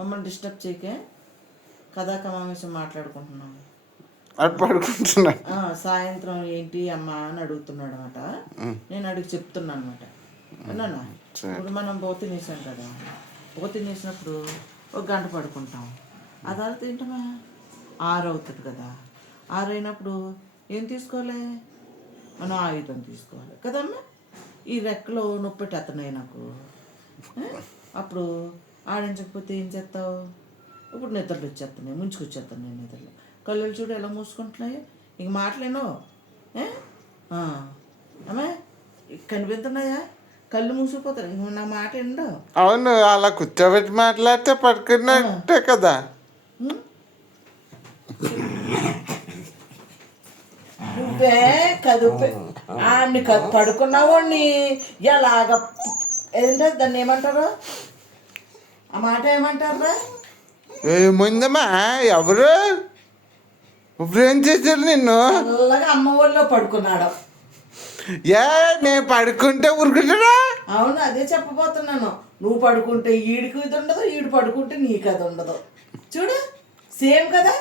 మమ్మల్ని డిస్టర్బ్ చేయకే. కథా కమాంశం మాట్లాడుకుంటున్నాం. అటు పడుకుంటున్నాడు. సాయంత్రం ఏంటి అమ్మా అని అడుగుతున్నాడు అనమాట. నేను అడిగి చెప్తున్నాను అనమాట. విన్నానా? ఇప్పుడు మనం బోతి నీసాం కదా, బోతి నీసినప్పుడు 1 గంట పడుకుంటాం. ఆ తర్వాత ఏంటమ్మా 6 అవుతుంది కదా. 6 అయినప్పుడు ఏం తీసుకోవాలి? మనం ఆయుధం తీసుకోవాలి కదమ్మా. ఈ రెక్కలో నొప్పి పెట్టేస్తున్నాయి నాకు. అప్పుడు ఆడించకపోతే ఏం చేస్తావు? ఇప్పుడు నిద్రలు వచ్చేస్తున్నాయి, ముంచుకొచ్చేస్తున్నాయి నిద్రలు. కళ్ళు చూడు ఎలా మూసుకుంటున్నాయి. ఇంక మాటలేనో అమ్మే కనిపిస్తున్నాయా? కళ్ళు మూసిపోతాయి. ఇంక నా మాట ఏంటో. అవును, అలా కూర్చోబెట్టి మాట్లాడితే పడుకున్నట్టే కదా. నువ్వే కదుపు ఆడిని పడుకున్నావాడిని ఎలాగ ఏంటో దాన్ని ఏమంటారు? ఆ మాట ఏమంటారా? ఏముందమ్మా? ఎవరు ఏం చేశారు నిన్ను? అలాగా అమ్మ ఒళ్ళో పడుకున్నాడు. నేను పడుకుంటే ఊరుకుంటాడా? అవును, అదే చెప్పబోతున్నాను. నువ్వు పడుకుంటే ఈడికి ఇది ఉండదు, ఈడు పడుకుంటే నీకు అది ఉండదు. చూడు సేమ్ కదా.